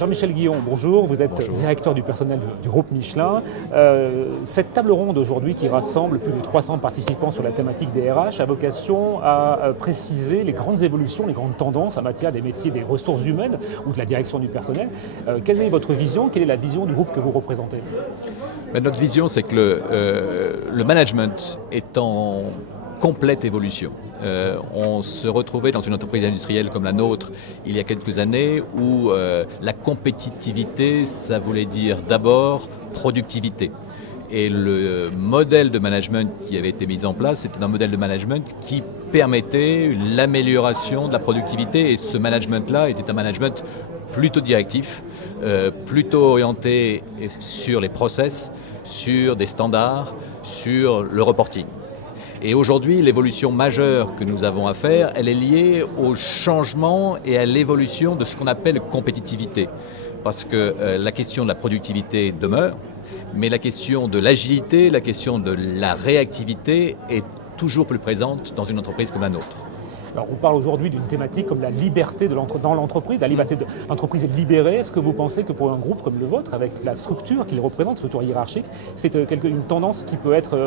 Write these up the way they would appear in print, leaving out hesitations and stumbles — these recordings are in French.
Jean-Michel Guillon, bonjour, vous êtes Bonjour. directeur du personnel du groupe Michelin. Cette table ronde aujourd'hui qui rassemble plus de 300 participants sur la thématique des RH a vocation à préciser les grandes évolutions, les grandes tendances en matière des métiers des ressources humaines ou de la direction du personnel. Quelle est votre vision? Quelle est la vision du groupe que vous représentez? Notre vision, c'est que le management est en complète évolution. On se retrouvait dans une entreprise industrielle comme la nôtre il y a quelques années où la compétitivité, ça voulait dire d'abord productivité. Et le modèle de management qui avait été mis en place, c'était un modèle de management qui permettait l'amélioration de la productivité. Et ce management-là était un management plutôt directif, plutôt orienté sur les process, sur des standards, sur le reporting. Et aujourd'hui, l'évolution majeure que nous avons à faire, elle est liée au changement et à l'évolution de ce qu'on appelle compétitivité. Parce que la question de la productivité demeure, mais la question de l'agilité, la question de la réactivité est toujours plus présente dans une entreprise comme la nôtre. Alors, on parle aujourd'hui d'une thématique comme la liberté dans l'entreprise, la liberté de l'entreprise est libérée. Est-ce que vous pensez que pour un groupe comme le vôtre, avec la structure qu'il représente, structure hiérarchique, c'est une tendance qui peut être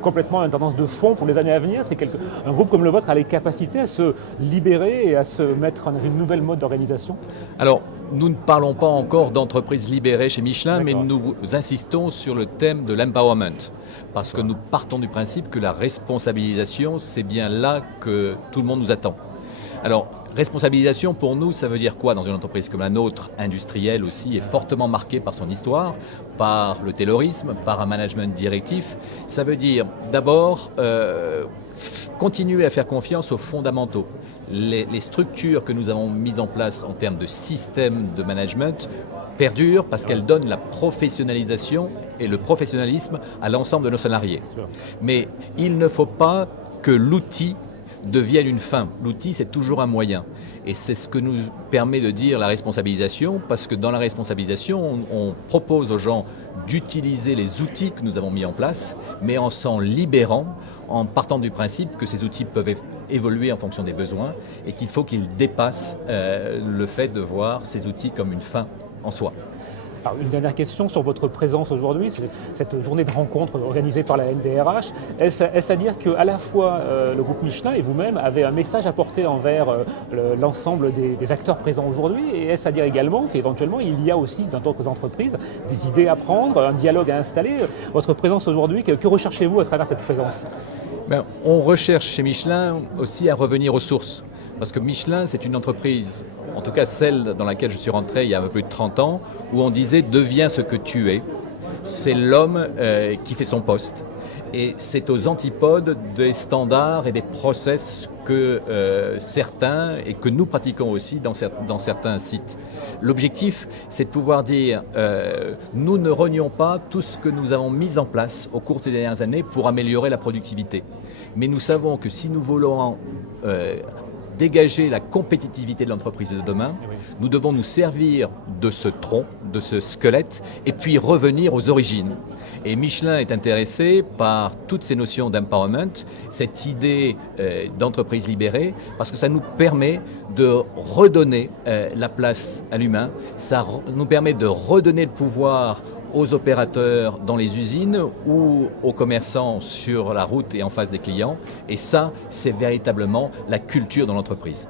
complètement une tendance de fond pour les années à venir? C'est un groupe comme le vôtre a les capacités à se libérer et à se mettre dans une nouvelle mode d'organisation? Alors, nous ne parlons pas encore d'entreprise libérée chez Michelin, mais D'accord. nous insistons sur le thème de l'empowerment. Parce que nous partons du principe que la responsabilisation, c'est bien là que tout le monde nous attend. Alors, responsabilisation pour nous, ça veut dire quoi dans une entreprise comme la nôtre, industrielle aussi, est fortement marquée par son histoire, par le taylorisme, par un management directif. Ça veut dire d'abord continuer à faire confiance aux fondamentaux. Les structures que nous avons mises en place en termes de système de management perdurent parce qu'elles donnent la professionnalisation et le professionnalisme à l'ensemble de nos salariés. Mais il ne faut pas que l'outil devienne une fin. L'outil, c'est toujours un moyen. Et c'est ce que nous permet de dire la responsabilisation, parce que dans la responsabilisation, on propose aux gens d'utiliser les outils que nous avons mis en place, mais en s'en libérant, en partant du principe que ces outils peuvent évoluer en fonction des besoins et qu'il faut qu'ils dépassent le fait de voir ces outils comme une fin en soi. Alors, une dernière question sur votre présence aujourd'hui, c'est cette journée de rencontre organisée par la NDRH. Est-ce à dire qu'à la fois le groupe Michelin et vous-même avez un message à porter envers l'ensemble des acteurs présents aujourd'hui? Et est-ce à dire également qu'éventuellement il y a aussi dans d'autres entreprises des idées à prendre, un dialogue à installer? Votre présence aujourd'hui, que recherchez-vous à travers cette présence? On recherche chez Michelin aussi à revenir aux sources. Parce que Michelin, c'est une entreprise, en tout cas celle dans laquelle je suis rentré il y a un peu plus de 30 ans, où on disait « deviens ce que tu es ». C'est l'homme qui fait son poste. Et c'est aux antipodes des standards et des process que certains, et que nous pratiquons aussi dans certains sites. L'objectif, c'est de pouvoir dire nous ne renions pas tout ce que nous avons mis en place au cours des dernières années pour améliorer la productivité. Mais nous savons que si nous voulons dégager la compétitivité de l'entreprise de demain, nous devons nous servir de ce tronc, de ce squelette, et puis revenir aux origines. Et Michelin est intéressé par toutes ces notions d'empowerment, cette idée d'entreprise libérée, parce que ça nous permet de redonner la place à l'humain, ça nous permet de redonner le pouvoir aux opérateurs dans les usines ou aux commerçants sur la route et en face des clients. Et ça, c'est véritablement la culture dans l'entreprise.